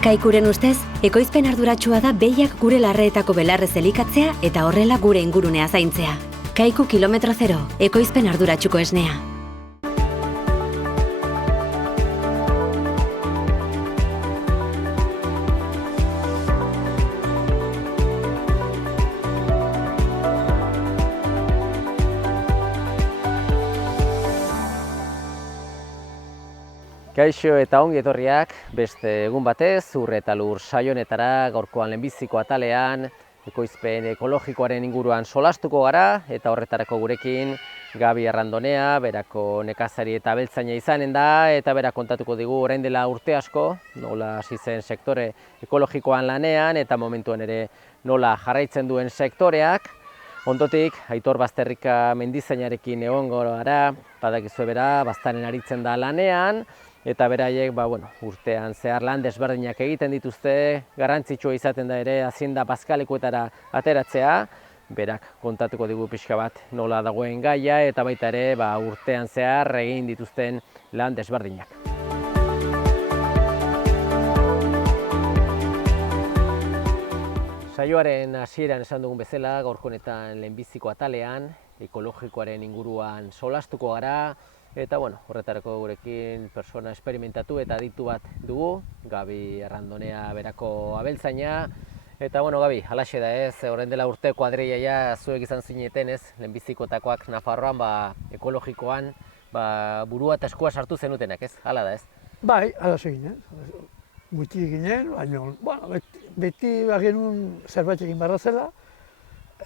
Kaikuren ustez, ekoizpen arduratsua da behiak gure larreetako belarrez elikatzea eta horrela gure ingurunea zaintzea. Kaiku kilometro zero, ekoizpen arduratsuko esnea. Kaixo eta ongi etorriak beste egun batez, Ur eta Lur saionetara, gaurkoan lehenbiziko atalean, ekoizpen ekologikoaren inguruan solastuko gara, eta horretarako gurekin Gabi Arrandonea, berako nekazari eta abeltzaina izanen da, eta berak kontatuko digu orain dela urte asko, nola hasi zen sektore ekologikoan lanean, eta momentuan ere nola jarraitzen duen sektoreak. Ondotik, Aitor Bazterrika mendizainarekin egongo gara, badakizue bera, baztaren aritzen da lanean, eta beraiek urtean zehar lan desberdinak egiten dituzte, garrantzitsua izaten da ere hazienda bazkalekuetara ateratzea, berak kontatuko digu pixka bat nola dagoen gaia, eta baita ere urtean zehar egin dituzten lan desberdinak. Saioaren hasieran esan dugun bezala, gaurko honetan lehenbiziko atalean, ekologikoaren inguruan solastuko gara, eta horretarako gurekin persona esperimentatu eta aditu bat dugu, Gabi Arrandonea berako abeltzaina. Eta Gabi, halaxe da ez, orain dela urte kuadriaia zuek izan zineten ez, lehenbizikotakoak Nafarroan ekologikoan burua eta eskua sartu zenutenak ez, hala da ez? Bai, halaxe ginen, gutxi ginen, baina beti bagenuen zerbait egin barra zela,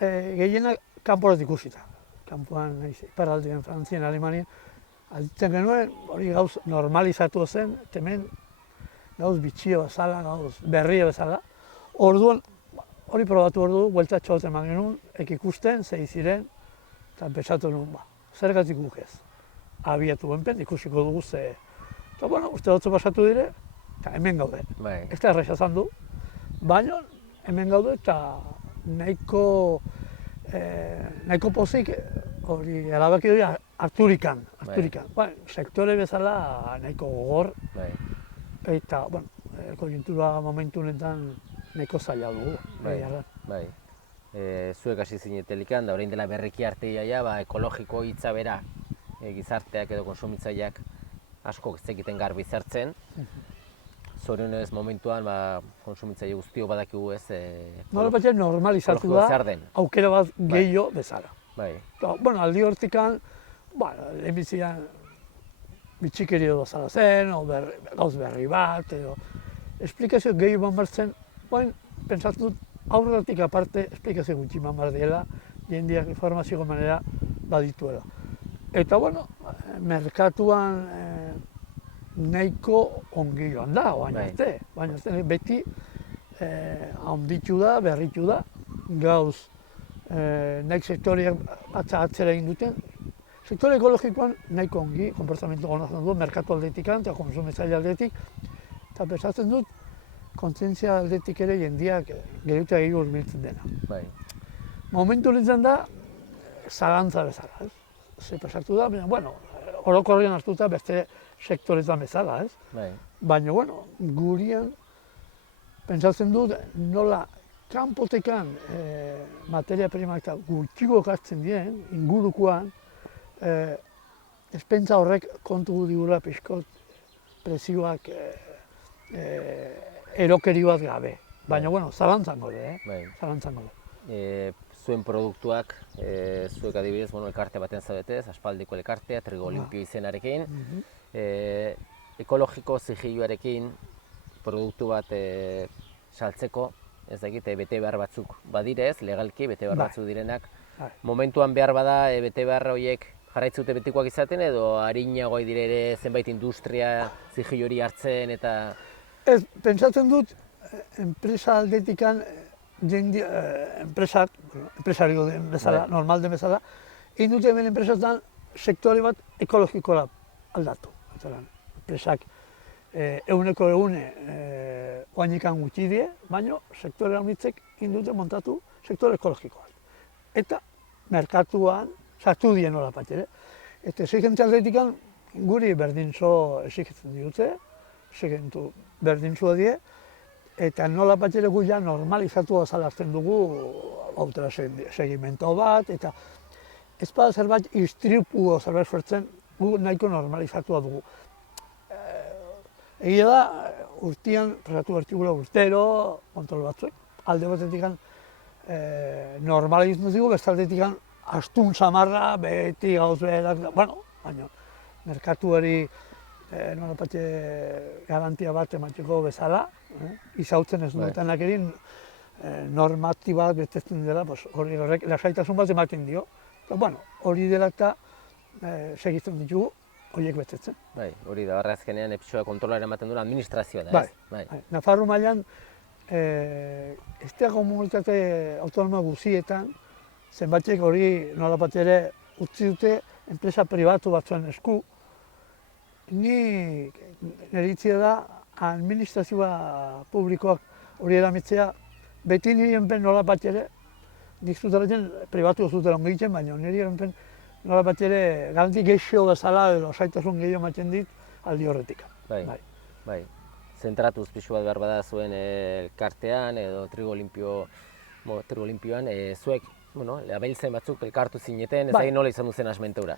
gehienak kanporat ikusita. Kanpoan, iparraldean, Frantzian, Alemanian, alditzen genuen, hori gauz normalizatu zen, hemen gauz bitxio bezala, gauz berria bezala. Orduan, hori probatu ordu, bueltatxo bat eman genuen, ikusten, zei ziren, eta pentsatu nuen, zergatik guk ez. Abiatu genpen, ikusiko dugu ze. Eta, uste dutzu pasatu dire, eta hemen gaude. Ez da errexazan du, baina hemen gaude eta nahiko pozik hori erabaki dira harturikan. Sektore bezala nahiko gogor, eta konjuntura momentu honetan nahiko zaila dugu. Zuek hasi zinetelikan, da orain dela berriki arte ekologiko hitza bera gizarteak edo konsumitzaileak asko ez egiten garbi zertzen. Zorionez momentuan konsumitzaile guztio badakigu ez normalizatu da, aukera bat gehiago bezala. Aldi hortikan, lehenbizian bitxikerio bezala zen, gauz berri bat, esplikazio gehiago manbartzen, pentsatu dut aurretik aparte esplikazio gutxi manbar dela, jendeak informazio manera badituela. Eta merkatuan nahiko ongi joan da, baina beti handitu da, berritu da, gauz nahi sektoreak atzera egin duten. Sektore ekologikoan nahiko ongi, konportamentu gonatzen du, merkatu aldetikan eta konsumitzaile aldetik, eta pensatzen dut, kontzientzia aldetik ere jendeak gehiuta gehiago hurbiltzen dena. Momentu nintzen da, zalantza bezala, ze pasatu da, baina, orokorrean hartuta beste sektoretan bezala, ez? Baina, gurian, pentsatzen dut, nola kanpotekan materia primak eta gutxiko gartzen diren, ingurukoan, espentsa horrek kontu digula pixkot prezioak erokeri bat gabe. Baina, zalantzan gode, zalantzan gode. Zuen produktuak, zuek adibidez, elkarte baten zaudetez, aspaldiko elkartea, Trigo Olimpio izenarekin, ekologiko zigiluarekin produktu bat saltzeko, ez dakit, bete behar batzuk badirez, legalki bete behar batzuk direnak. Momentuan behar bada bete behar horiek jarraitzute betikoak izaten edo harinago dire ere zenbait industria zigilu hori hartzen eta... Ez, pentsatzen dut, enpresa aldetikan, enpresario den bezala, normal den bezala, egin dute hemen enpresatan sektore bat ekologikoa aldatu. Enpresak eguneko oainikan gutxi die, baina sektore honitzek egin dute montatu sektore ekologikoa. Eta merkatuan sartu dien hola bat ere. Eta exigentzia aldetikan guri berdintzo exigitzen dute, exigentu berdintzua die, eta nola bat ere gu ja normalizatu azalazten dugu autera segimento bat, eta ez bada zerbait istripu zerbait sortzen, gu nahiko normalizatua dugu. Egia da, urtean, pasatu bertigula urtero, kontrol batzuek, alde batetik normalizatu dugu, bestaldetik astun samarra, beti gauz beherak, bueno, baina merkatuari nolapatxe garantia bat emateko bezala, izautzen ez dutenak erin, normatibak betetzen dela, horrek lasaitasun bat ematen dio. Eta, bueno, hori dela eta segitzen ditugu, horiek betetzen. Bai, hori da, barrazkenean epizioa kontrolaren ematen duen administrazioa da, ez? Bai. Nafarro mailan, estea komunitate autonoma guzietan, zenbatek hori nolapatxe ere utzi dute enpresa pribatu batzuen esku. Nire itzia da, administrazioa publikoak hori eramitzea, beti nire enpen nolapatxe ere, nik zutaratzen pribatu zutela ongi egiten, baina nire enpen nolapatxe ere garanti gehiago bezala edo saitasun gehiago ematen dit aldi horretik. Bai. Zentratuz pixu bat behar bada zuen elkartean edo trigo limpioan, zuek, abeiltzen batzuk elkartu zineten, ez da nola izan duzen asmentura?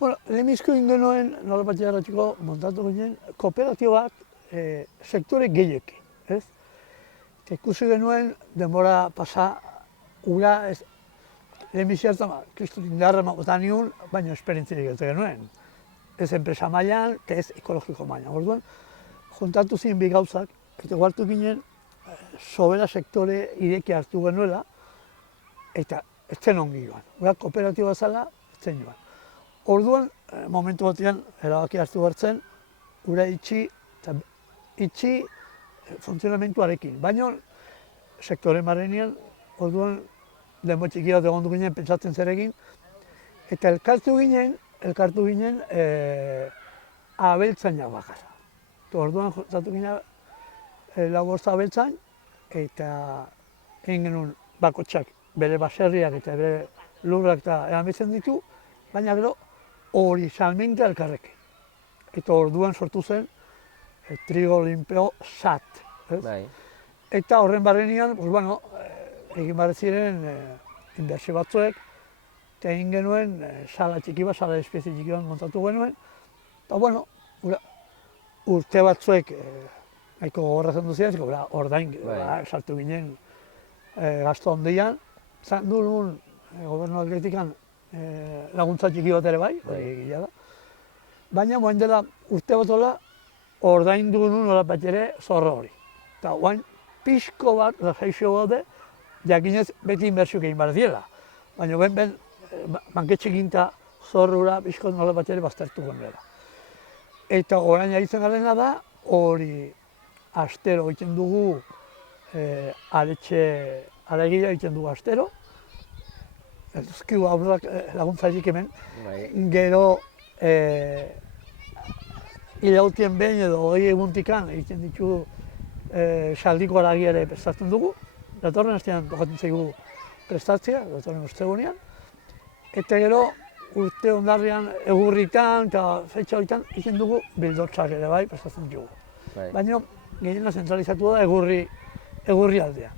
Lehenbizko ingenuen, nolapatxe erratxiko montatu ginen, kooperatibo bat sektore gehiek, ez? Ikusi genuen, denbora pasa, ura, lehenbizi hartan, kristut indarra magotan niun, baina esperientzirik ez genuen. Ez enpresa mailan, eta ez ekologiko mailan. Orduan, juntatu ziren bi gauzak, eta guartu ginen, sobera sektore ireki hartu genuela, eta ez zen ongi joan. Ura kooperatiboa zala, ez zen joan. Orduan, momentu batean, erabaki hartu bertzen, ura itxi funtzionamentuarekin. Baina, sektore marrenean, orduan, denbo txiki bat egon du ginen, pentsatzen zerekin, eta elkartu ginen abeltzainak bakarra. Orduan, jantatu ginen laborza abeltzain, eta egin genuen bakotxak bere baserriak eta bere lurrak eta erametzen ditu, baina gero hori salmenta elkarrekin. Eta orduan sortu zen trigo limpio SAT. Eta horren barrenean, egin barre ziren inbertsio batzuek, eta egin genuen sala txiki bat, sala espezie txiki bat montatu genuen. Eta urte batzuek nahiko gogorrazen duzien, ordain sartu ginen gasto handian. Zan duen gobernu aldetikan laguntza txiki bat ere bai, egia da. Baina moen dela urte batola ordain duen nolapatxe ere zorro hori. Eta guain pixko bat, lasaixo gaude, jakinez beti inbertsioak egin behar diela. Baina ben banketxe ginta zorrura pixko nolapatxe ere baztertu genera. Eta orain aritzen garena da, hori astero egiten dugu, aregia egiten dugu astero, elduzkigu aurrak laguntzarik hemen, gero hilautien behin edo 20 eguntikan egiten ditu saldiko aragia ere prestatzen dugu, datorren astean tokatzen zaigu prestatzea, datorren ostegunean, eta gero urte ondarrean egurritan eta fetxa horietan egiten dugu bildortzak ere bai prestatzen dugu. Baina gehiena zentralizatu da egurri aldea.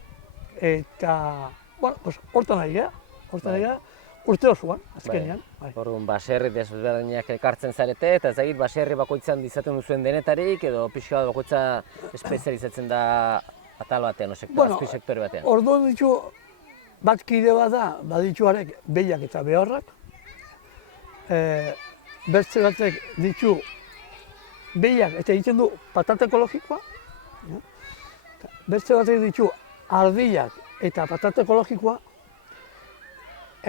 Eta, hortan ari gara, urte osoan, azkenean. Orduan, baserri desberdinak elkartzen zarete, eta ez dakit baserri bakoitzan dizaten duzuen denetarik, edo pixka bat bakoitza espezializatzen da atal batean, azpi sektore batean. Orduan ditu, bat kide bat da, badituarek behiak eta behorrak. Bertze batek ditu behiak eta egiten du patata ekologikoa. Bertze batek ditu ardiak eta patata ekologikoa.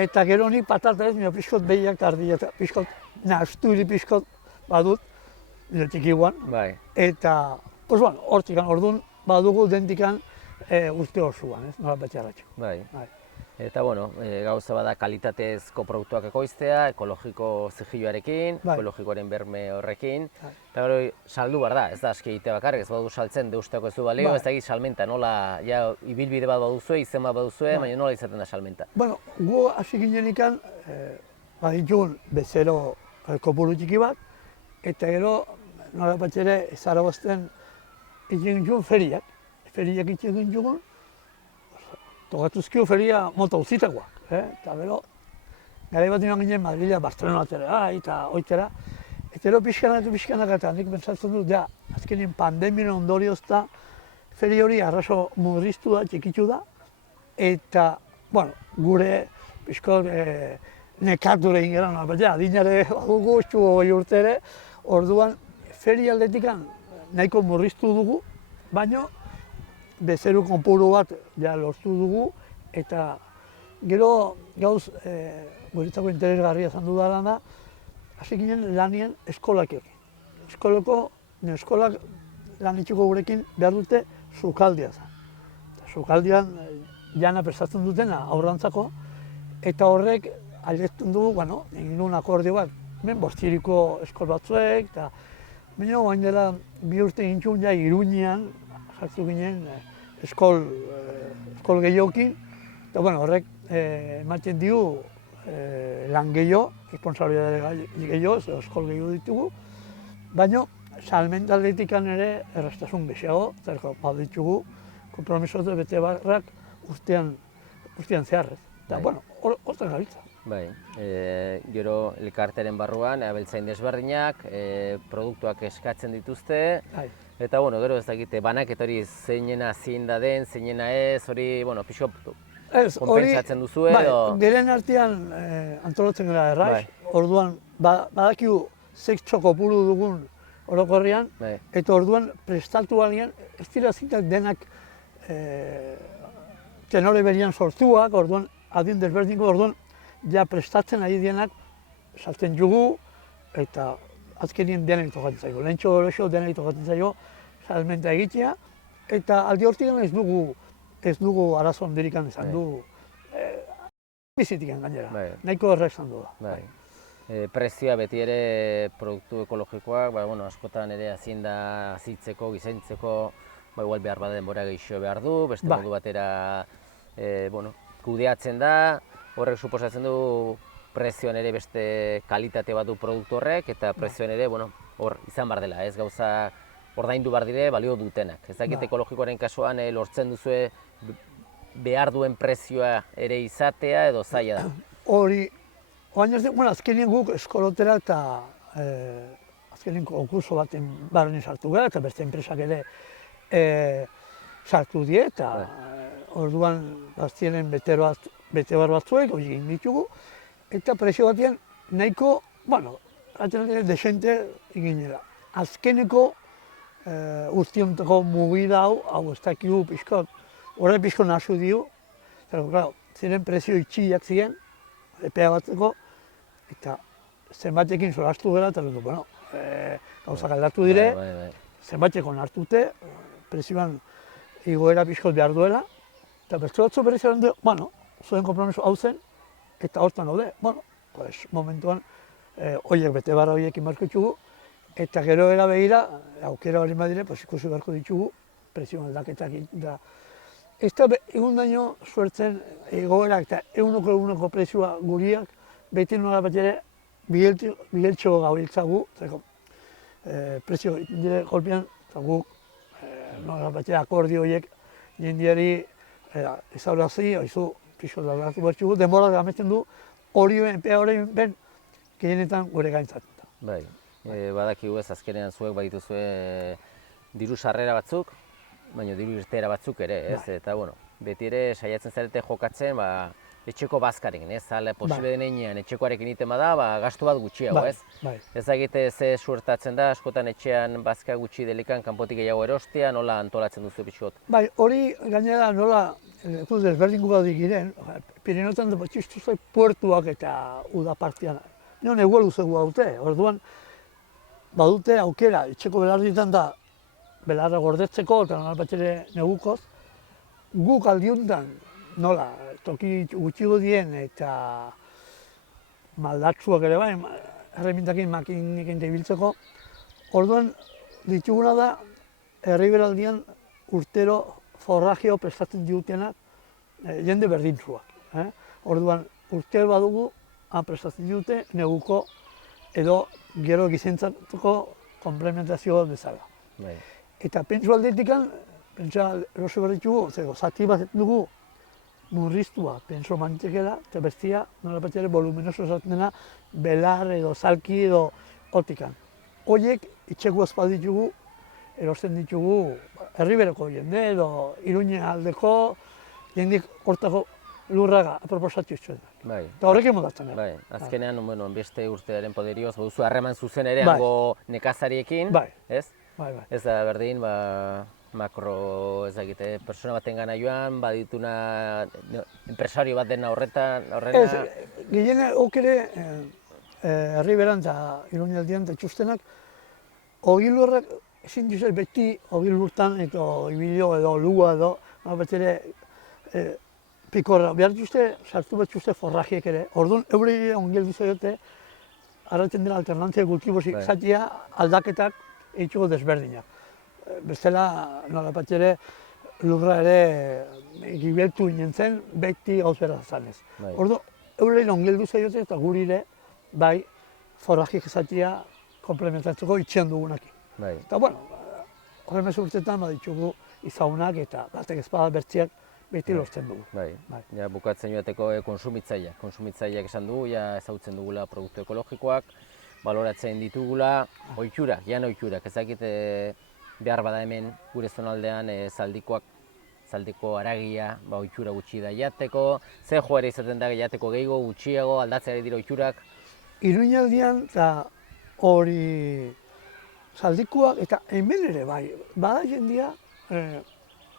Eta gero ni patata ez, nire pixkot behiak eta ardiak eta pixkot nahazturi pixkot badut, nire txikiguan. Eta, hortik orduan badugu dentikan urte osoan, nola batxarratxo. Eta, gauza bada kalitatezko produktuak ekoiztea, ekologiko zigilloarekin, ekologikoaren berme horrekin. Eta gero, saldu behar da, ez da aski egitea bakarrik, ez badu saltzen deusteko ez du balio, ez da egit salmenta, nola, ibilbide bat baduzue, izen bat baduzue, baina nola izaten da salmenta? Gu hasi ginen ikan, baditun bezero kopuru txiki bat, eta gero, nola batxere, Zaragozten egin ditun feriak. feriak egin jugun, tokatuzkio feria mota uzitakoak. Eta gero, gara bat nion ginen Madrila, Barcelonatera, eta oitera. Eta gero pixkanak eta nik pentsatzen dut, azkenin pandemien ondorioz da, feri hori arraso murriztu da, txikitu da, eta, bueno, gure pixko nekatu egin gara, baina adinare badugu, urtere, orduan feri aldetikan nahiko murriztu dugu, baina bezeru konpuru bat lortu dugu, eta gero gauz guretzako interesgarria izan dudala da, hasi ginen lanien eskolak egin. Eskolak lan itxuko gurekin behar dute sukaldia zen. Sukaldian jana prestatzen dutena aurrantzako, eta horrek aldezten dugu, egin duen akordio bat, Bostiriko eskol batzuek, eta baina oain dela 2 urte gintxun Iruñean sartu ginen eskol gehiokin, eta horrek ematen digu lan gehiago, responsabilitate gehiago, eskol gehiago ditugu, baina salmentaldetikan ere erraztasun gehiago, zerko ditugu konpromisoz bete barrak urtean zeharrez. Eta, hortan gabiltza. Bai, gero elkarteren barruan, abeltzain desberdinak, produktuak eskatzen dituzte, eta, gero ez dakite, banak eta hori zeinena zein da den, zeinena ez, hori, pixo, konpentsatzen duzu edo? Geren artean antolatzen gara erraiz, orduan, badakigu sektxo kopuru dugun orokorrean, eta orduan prestatu balian, ez dira zintak denak tenore berian sortuak, orduan, adin desberdinko, orduan, prestatzen ari dienak saltzen jugu, eta azkenien denek tokatzen zaio. Lehentxo horrexo denek tokatzen zaio salmenta egitea, eta aldi hortikan ez dugu arazo handirikan izan du, bizitikan gainera, nahiko erra izan du da. Prezioa beti ere produktu ekologikoak, askotan ere hazien da azitzeko, gizaintzeko, igual behar bada denbora gehiago behar du, beste modu batera kudeatzen da, horrek suposatzen du prezioan ere beste kalitate bat du produktu horrek, eta prezioan ere, hor izan behar dela, ez gauza ordaindu behar dire balio dutenak. Ez dakit ekologikoaren kasuan lortzen duzue behar duen prezioa ere izatea edo zaila da? Hori, azkenien guk eskolotera eta azkenien konkurso baten barren sartu gara, eta beste enpresak ere sartu die, eta orduan gaztienen betebar batzuek, hori egin ditugu, eta prezio batean nahiko, desente eginela. Azkeneko guztiontako mugida hau ez dakigu pixkot, horre pixko nasu dio, ziren prezio itxiak ziren, epea batzeko, eta zenbatekin solastu gara, eta gauzak aldatu dire, zenbateko nartute, prezioan igoera pixkot behar duela, eta beste batzu berriz eran du, zuen konpromiso hau zen, eta hortan daude, momentuan horiek bete barra horiek inbarko ditugu, eta gero era begira, aukera bali badire, ikusi beharko ditugu, prezioan aldaketak da. Ez da egun daño suertzen egoerak eta eguneko prezioa guriak, beti nola bat ere bigeltxo gabiltzagu, prezio dire kolpian, eta guk nola bat ere akordio horiek jendiari ezagurazi, haizu pixo dauratu bertxugu, denbora gametzen du hori ben gehienetan gure gaintzatzen. Bai, badakigu ez azkenean zuek badituzue diru sarrera batzuk, baina diru irteera batzuk ere, ez? Eta, beti ere saiatzen zarete jokatzen, etxeko bazkarekin, ez? Posible denean etxekoarekin egiten bada, gastu bat gutxiago, ez? Ez egite ze suertatzen da, askotan etxean bazka gutxi delikan, kanpotik gehiago erostea, nola antolatzen duzu pixot? Bai, hori gainera nola, desberdingu gaudik giren, Pirinotan da batxistuzai puertuak eta udapartian. Nion eguelu zegu haute, orduan badute aukera, etxeko belardietan da belarra gordetzeko eta nola bat ere negukoz, guk aldiuntan, nola, toki gutxi godien eta maldatsuak ere bai, erremintakin makinekin ibiltzeko, orduan dituguna da herriberaldian urtero forragio prestatzen diutenak jende berdintzuak. Orduan urtero badugu prestatzen dute neguko edo gero gizentzatuko komplementazio bezala. Eta pentsu aldetikan, pentsa erosi behar ditugu, zati bat dugu murriztua, penso mantekela, eta bestia, nolapait ere voluminoso esaten dena, belar edo zalki edo otikan. Horiek itxeko azpal ditugu, erosten ditugu herribereko jende edo Iruña aldeko jendik hortako lurraga proposatu zuen. Bai. Eta horrekin modatzen. Bai, azkenean, beste urtearen poderioz, baduzu harreman zuzen ere hango nekazariekin, ez? Bai. Ez da berdin, makro ezagite, persona baten gana joan, badituna enpresario bat dena horrena... Ez, gehiene okere herriberan eta Iruñaldian eta txustenak, ogilurrak ezin duzet beti ogilurtan eta ibilio edo lua edo, bat ere pikorra, behar duzte, sartu bat duzte forrajiek ere. Orduan, eurei ongel duzaiote, arraten dira alternantzia kultibozik zatia aldaketak eitzuko desberdinak. Bestela, nolapait ere, lurra ere gibeltu nintzen, beti gauz bera zanez. Orduan, eurei ongel duzaiote eta guri ere, bai, forrajiek zatia komplementatzeko itxean dugunakin. Eta, bueno, horren mezu urtetan baditugu izaunak eta batek ezpada bertziak beti lortzen dugu. Ja, bukatzen joateko konsumitzaileak esan dugu, ja ezautzen dugula produktu ekologikoak, baloratzen ditugula, ohiturak, jan ohiturak, ezakite behar bada hemen gure zonaldean zaldiko haragia, ohitura gutxi da jateko, zer joera izaten da jateko gehiago, gutxiago, aldatzeari dira ohiturak? Iruñaldian eta hori zaldikoak eta hemen ere bai, bada jendia,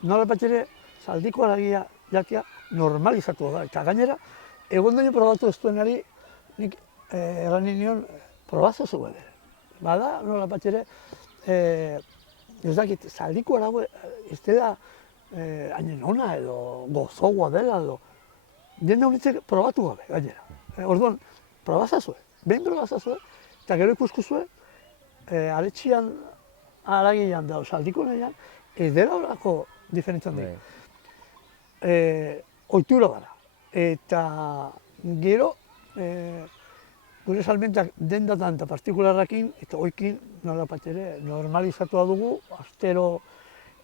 nolapait ere zaldiko haragia jatia normalizatu da. Eta gainera, egon daño probatu ez duenari, nik eranin nion, probazo zuen ere. Bada, nolapait ere, ez dakit, zaldiko harago ez dela hainen ona edo gozogoa dela edo, jende honitzek probatu gabe, gainera. Orduan, probazazue, behin probazazue, eta gero ikuskuzue, aretxian haragian da, zaldiko nahian, ez dela horako diferentzan dira. Ohitura gara. Eta gero, gure salmentak dendatan eta partikularrakin, eta oikin nolapait ere normalizatua dugu, astero,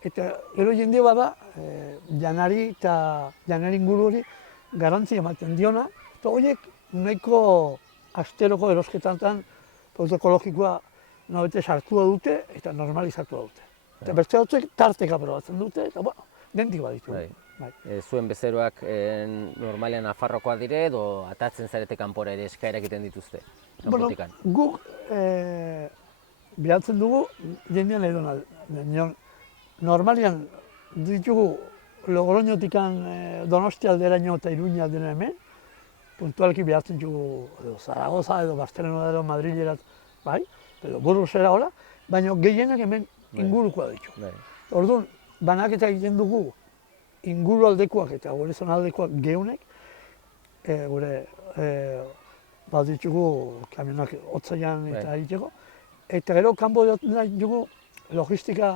eta gero jende bada, janari eta janari inguru hori garantzi ematen diona, eta horiek nahiko asteroko erosketan produktu ekologikoa nolabait sartua dute eta normalizatua dute. Eta beste batzuk tarteka probatzen dute, eta bueno, dentik baditu. Zuen bezeroak normalean Nafarrokoa dire edo atatzen zarete kanpora ere eskaerak egiten dituzte? Guk bilatzen dugu jendean edo normalean ditugu Logroñotikan Donostia alderaino eta Iruña aldera hemen, puntualki bilatzen dugu Zaragoza edo Barcelona edo Madrilerat, bai, edo Burgosera hola, baina gehienak hemen ingurukoa ditu. Orduan, banaketa egiten dugu inguru aldekoak eta gure zonaldekoak geunek, gure bat ditugu kamionak hotzaian eta egiteko, eta gero kanpo ditugu logistika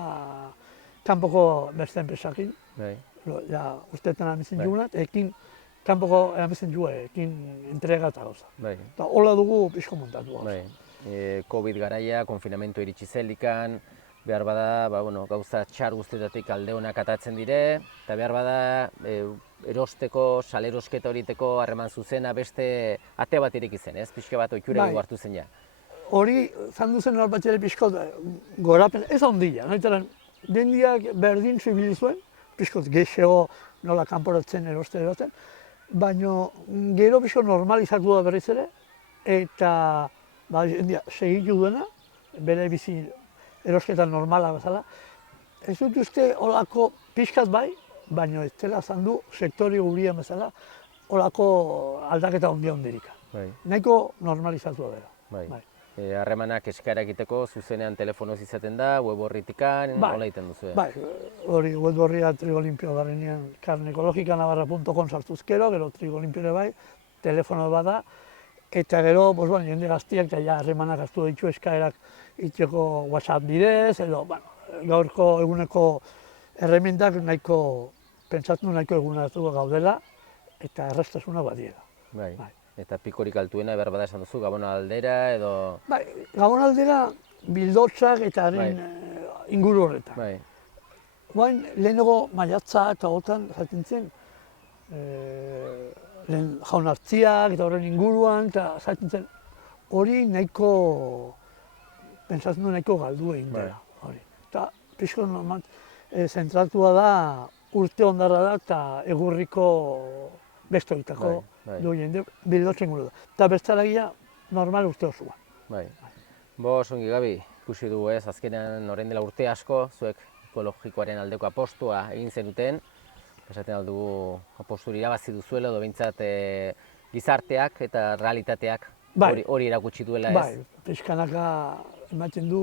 kanpoko beste enpresakin, usteetan amizien duguna, ekin kanpoko amizien dugu, ekin entrega eta gauza. Eta hola dugu pixko montatu. Covid garaia, konfinamentu iritsi zelikan, behar bada, gauza txar guztietatik alde honak atatzen dire, eta behar bada erosteko, salerosketa horiteko harreman zuzena beste ate bat ireki zen, ez? Pixka bat ohitura egingo hartu zen ja. Hori, zan duzen norbait ere pixko gorapen, ez ondila, jendiak berdin zibili zuen, pixko gexego nola kanporatzen eroste eroten, baina gero pixko normalizatu da berriz ere, eta jendia segitu duena, bere bizi erosketan normala bezala. Ez dut uste holako pixkat bai, baina ez dela zan du sektore guria bezala holako aldaketa ondirika. Nahiko normalizatua dela. Harremanak eskaera egiteko zuzenean telefonoz izaten da, web horritikan, hola egiten duzu? Bai, hori web horria Trigolimpio barrenean carneekologikanavarra.com sartuzkero, gero Trigolimpio bai, telefono bada, eta gero, jende gaztiak eta harremanak hartu ditu eskaerak itxeko WhatsApp bidez, edo gaurko eguneko errementak nahiko, pentsatu nahiko egunatu gaudela, eta errestasuna badiela. Eta pikorik altuena behar bada esan duzu, Gabon aldera edo... Gabon aldera bildotzak eta inguru horretan. guain lehenago maiatza eta gotan zaten zen, lehen jaunartziak eta horren inguruan, eta zaten zen, hori nahiko, pentsatzen du nahiko galdu egin dela. Eta pixko normal, zentratua da, urte ondarra da eta egurriko bestoitako du jende bildotzen gure da. Eta bertzaragia normal urte osoan. Bo, ongi Gabi, ikusi dugu ez, azkenean orain dela urte asko, zuek ekologikoaren aldeko apostua egin zenuten. Esaten aldugu aposturi irabazi duzuela, edo behintzat gizarteak eta realitateak hori erakutsi duela ez? Bai, pixkanaka ematen du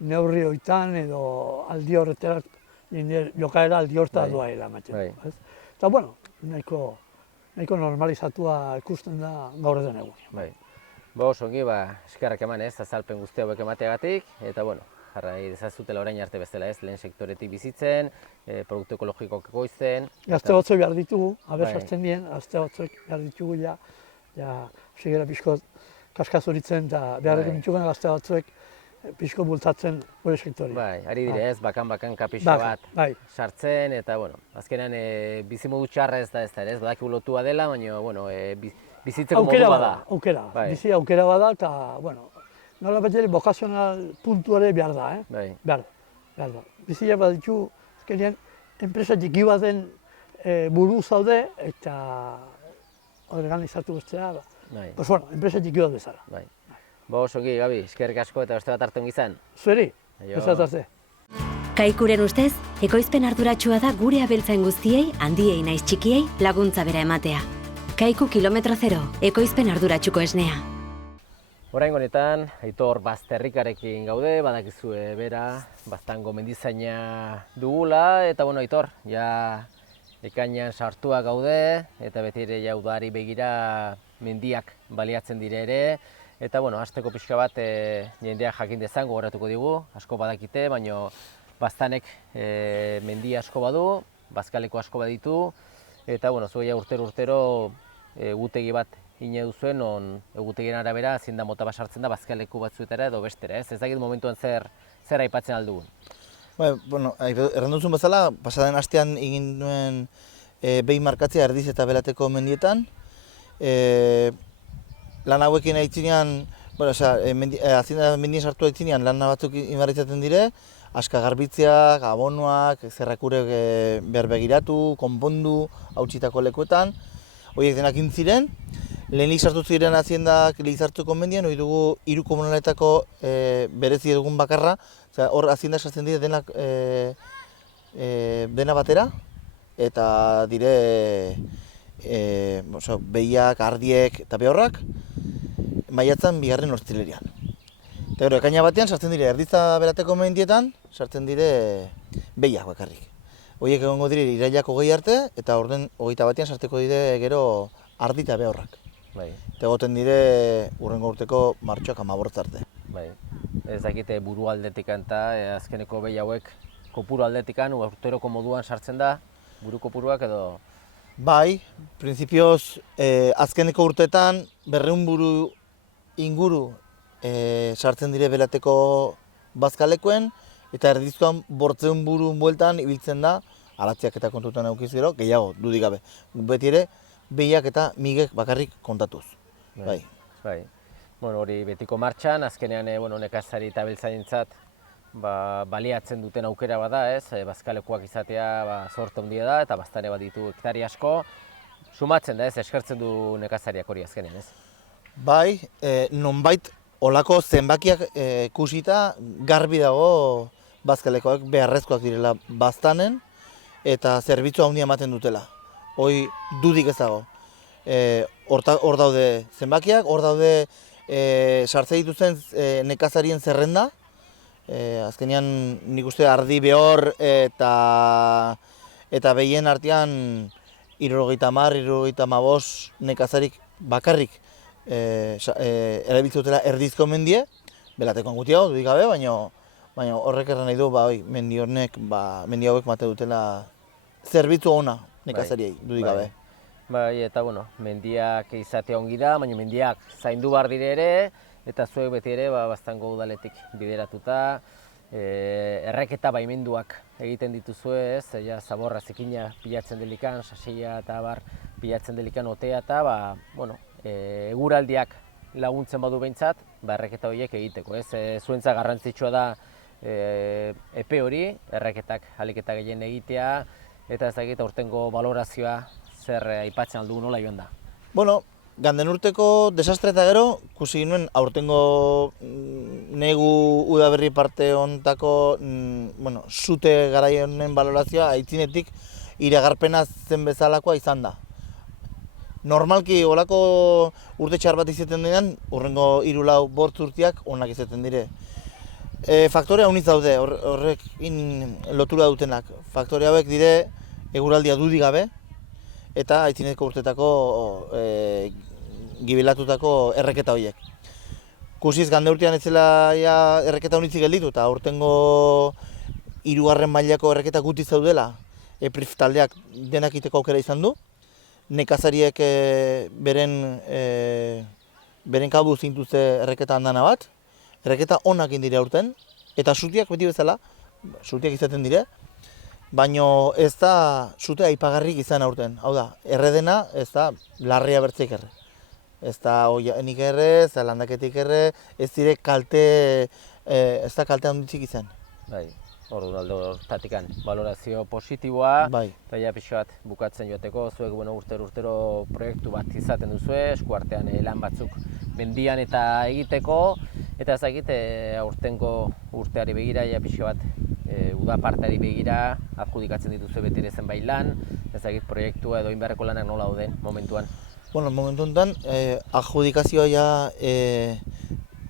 neurri hoitan edo aldi horreterak, jokaera aldi horta doaela ematen du. Eta bueno, nahiko normalizatua ikusten da gaur edan egun. Bo, ongi, eskerrak eman ez, azalpen guzti hauek emateagatik, eta bueno, jarrai dezazutela orain arte bezala ez, lehen sektoretik bizitzen, produktu ekologikoak ekoizten. Gazte batzuk behar ditugu, aber sartzen dien, gazte batzuk behar ditugu ja sigera pixko kaskazuritzen eta beharrekin ditugun gazte batzuek pixko bultatzen gure sektori. Ari dire ez, bakan kapixo bat sartzen, eta bueno, azkenean bizimodu txarra ez da ez, badaki lotua dela, baina bueno, bizitzeko modu bada. Bizi aukera bada, eta bueno, nola beteri bokazional puntuare behar da, behar da. Bizia baditu, azkenean, enpresa txiki baten buru zaude, eta organizatu bestea, pues bueno, enpresa txiki bat bezala. Bo, ongi, Gabi, eskerrik asko eta beste bat arte ongi izan. Zueri, beste bat arte. Kaikuren ustez, ekoizpen arduratsua da gure abeltzain guztiei, handiei naiz txikiei, laguntza bera ematea. Kaiku kilometro zero, ekoizpen arduratsuko esnea. Oraingo honetan, Aitor Bazterrikarekin gaude, badakizue bera, Baztango mendizaina dugula, eta bueno, Aitor, ja ekainean sartua gaude, eta beti ere ja udari begira mendiak baliatzen dire ere, eta bueno, hasteko pixka bat jendeak jakin dezan gogoratuko digu, asko badakite, baina Baztanek mendia asko badu, bazkaleko asko baditu, eta bueno, zueia urtero egutegi bat ine duzuen, non egutegien arabera zein da mota basartzen da bazkaleku batzuetara edo bestera, ez? Ez dakit momentuan zer aipatzen aldugun. Bueno, errandu zuen bezala, pasaden astean egin nuen behin markatzea Erdiz eta Belateko mendietan. Lan hauekin aitzinean, mendien sartu aitzinean lan batzuk inbarritzaten dire, aska garbitzeak, abonoak, zerrakurek behar begiratu, konpondu, hautsitako lekuetan. Horiek denak intziren, lehenik sartu ziren haziendak Lizartuko mendian, hori dugu 3 komunaletako berezi dugun bakarra, hor haziendak sartzen dire dena batera, eta dire behiak, ardiek eta behorrak, maiatzan 2. ostiralean. Eta gero, ekaina batean sartzen dire Erdiza Belateko mendietan, sartzen dire behiak bakarrik. Horiek egongo dire irailak 20 arte, eta orden 21ean sarteko dire gero ardi eta behorrak. Eta egoten dire hurrengo urteko martxoak 15 arte. Ez dakite buru aldetikan eta azkeneko behi hauek kopuru aldetikan, urteroko moduan sartzen da, buru kopuruak edo? Bai, prinsipioz azkeneko urteetan 200 buru inguru sartzen dire Belateko bazkalekuen, eta Erdizkoan 500 buru bueltan ibiltzen da, alatziak eta kontutan eukiz gero, gehiago, dudik gabe. Beti ere, behiak eta migek bakarrik kontatuz. Hori betiko martxan, azkenean nekazari eta abeltzainentzat baliatzen duten aukera bada, ez? Bazkalekuak izatea zorte handia da, eta Baztane baditu hektari asko. Sumatzen da, ez? Eskertzen du nekazariak hori azkenean, ez? Bai, nonbait olako zenbakiak ikusita garbi dago bazkalekoak beharrezkoak direla Baztanen eta zerbitzu handia ematen dutela. Hoi dudik ez dago. Hor daude zenbakiak, hor daude sartze dituzten nekazarien zerrenda. Azkenean nik uste ardi behor eta behien artean 70-75 nekazarik bakarrik erabiltzutela Erdizko mendie, Belatekoan gutiago, dudik gabe, baina horrek erran nahi du mendi hauek mate dutela zerbitzu ona nekazariei, dudik gabe. Eta mendiak izatea ongi da, baina mendiak zaindu behar dire ere, eta zuek beti ere Baztango udaletik bideratuta, erreketa baimenduak egiten dituzue, ez, zaborra zikina pilatzen delikan, sasia eta bar pilatzen delikan otea eta, eguraldiak laguntzen badu behintzat, erreketa horiek egiteko, ez, zuentza garrantzitsua da epe hori, erreketak aliketa gehien egitea, eta ez dakit aurtengo balorazioa zer aipatzen aldu nola joan da. Bueno, ganden urteko desastre eta gero, ikusi ginen aurtengo negu udaberri parte hontako sute garaionen balorazioa aitzinetik iragarpena zen bezalakoa izan da. Normalki olako urte txar bat izaten denean, urrengo 3-4 urteak onak izaten dire. Faktore haunitz daude, horrekin lotura dutenak. Faktore hauek dire eguraldia dudik gabe, eta aitzineko urtetako gibilatutako erreketa horiek. Kusiz, gande urtean ez zela erreketa honitzik gelditu, eta aurtengo 3. mailako erreketa gutiz daudela, EPRIF taldeak denak iteko aukera izan du. Nekazariek beren kabu zintuzte erreketa handana bat, erreketa onak indire aurten, eta sutiak beti bezala, sutiak izaten dire, baina ez da sute aipagarrik izan aurten. Hau da, erredena ez da larria bertzeik erre. Ez da oianik erre, ez da landaketik erre, ez dire kalte, ez da kalte handitzik izan. Bai, orduan alde hortatikan, balorazio positiboa, eta ja pixo bat bukatzen joateko, zuek urtero proiektu bat izaten duzue, eskuartean lan batzuk mendian eta egiteko, eta ezagit aurtengo urteari begira, ja pixo bat uda parteari begira, adjudikatzen dituzue beti ere zenbait lan, ezagit proiektua edo inberreko lanak nola dauden momentuan. Bueno, momentu honetan, adjudikazioa ja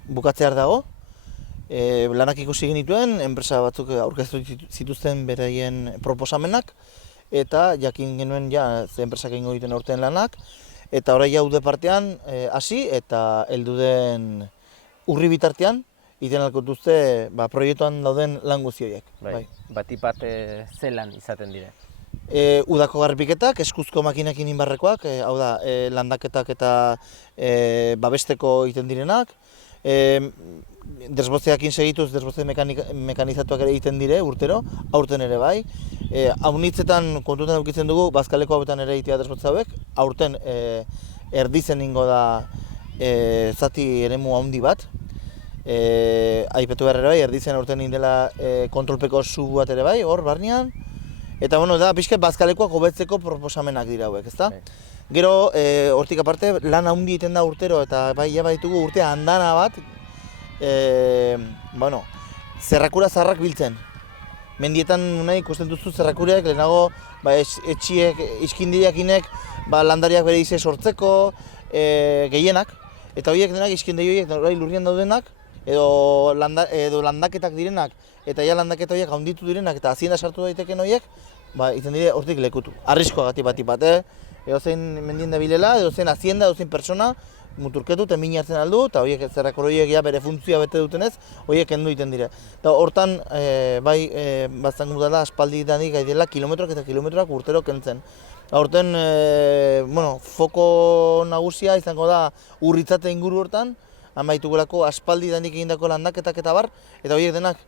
bukatzear dago. Lanak ikusi genituen, enpresa batzuk aurkeztu zituzten beraien proposamenak, eta jakin genuen ja ze enpresak egingo diten aurten lanak, eta orain ja ude partean hasi eta heldu den urri bitartean, iten alko duzte proiektuan dauden lan guzti horiek. Batipat zelan izaten dire? Udako garbiketak, eskuzko makinekin inbarrekoak, hau da, landaketak eta babesteko egiten direnak. Desbozeakin segituz, desboze mekanizatuak ere egiten dire urtero, aurten ere bai. Haunitzetan kontutan edukitzen dugu, bazkaleko hauetan ere egitea desboze hauek, aurten erdizen ingo da zati eremu handi bat. Aipetu behar ere bai, erdizen aurten indela kontrolpeko subu bat ere bai, hor barnean. Eta da pixka bazkalekoak hobetzeko proposamenak dira hauek, ezta? Gero, hortik aparte, lan handi egiten da urtero eta bai ditugu urtea handana bat, zerrakura zaharrak biltzen. Mendietan nahi ikusten duzu zerrakuriak, lehenago etxiek, iskindiakinek landariak bere ize sortzeko gehienak. Eta horiek denak, iskindi horiek lurrian daudenak, edo landaketak direnak, eta landaketa horiek handitu direnak eta hazienda sartu daiteken horiek, izan dire hortik lekutu. Arriskoagatik bat, edozein mendien dabilela, edozein hazienda, edozein persona, muturketu eta min hartzen aldu, eta horiek zerrakor horiek bere funtzioa bete dutenez, horiek kendu egiten dire. Eta hortan, baztango dela, aspaldi danik gaidela kilometroak eta kilometroak urtero kentzen. Horten, foko nagusia izango da urritzate inguru hortan, amaitugulako aspaldi danik egindako landaketak eta bar, eta horiek denak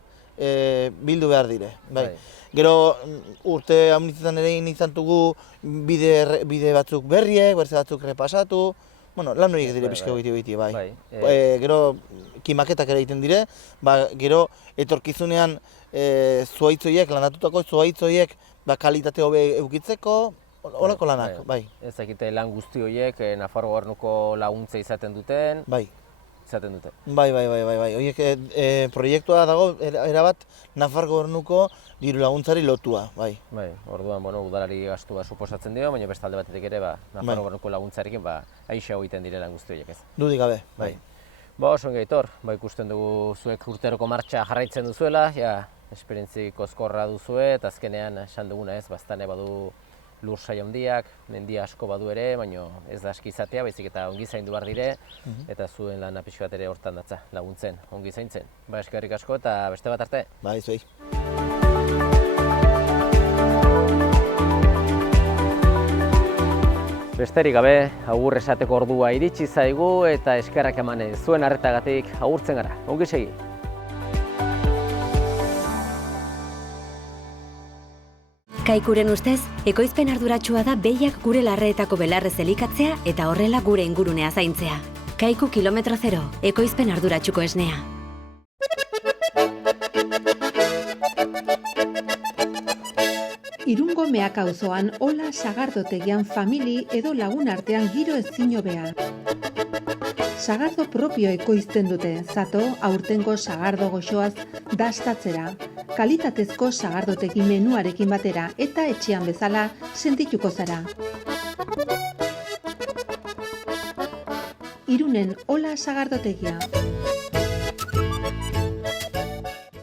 bildu behar dire. Gero urte haunitzetan ere izan dugu bide batzuk berriek, berze batzuk repasatu, lan horiek dire pixka egite bai. Gero kimaketak ere egiten dire, gero etorkizunean zuhaitzoiek, landatutako zuhaitzoiek kalitate hobe eukitzeko, horako lanak, bai. Ez egite lan guzti horiek Nafar Gobernuko laguntza izaten duten? Bai. Izaten dute? Bai. Horiek proiektua dago, erabat Nafar Gobernuko diru laguntzari lotua, bai. Orduan, udalari gastua suposatzen dio, baina beste alde batetik ere, Nafar Gobernuko laguntzarekin aixa egiten dire lan guzti horiek ez. Dudik gabe, bai. Oso ongi Aitor, ikusten dugu zuek urteroko martxa jarraitzen duzuela, esperientzi kozkorra duzue, eta azkenean esan duguna ez, baztane badu lur saio handiak, mendia asko badu ere, baina ez da aski izatea, baizik eta ongi zaindu behar dire, eta zuen lan pixu bat ere hortan datza, laguntzen, ongi zaintzen. Eskerrik asko eta beste bat arte. Bai, zuei. Besterik gabe, agur esateko ordua iritsi zaigu eta eskerrak emanez zuen arretagatik agurtzen gara. Ongi segi! Kaikuren ustez, ekoizpen arduratsua da behiak gure larreetako belarrez elikatzea eta horrela gure ingurunea zaintzea. Kaiku kilometro zero, ekoizpen arduratsuko esnea. Irungo Meaka auzoan Ola sagardotegian famili edo lagun artean giro ezin hobea. Sagardo propio ekoizten dute, zato aurtengo sagardo goxoaz dastatzera. Kalitatezko sagardotegi menuarekin batera eta etxean bezala sentituko zara. Irunen Ola sagardotegia.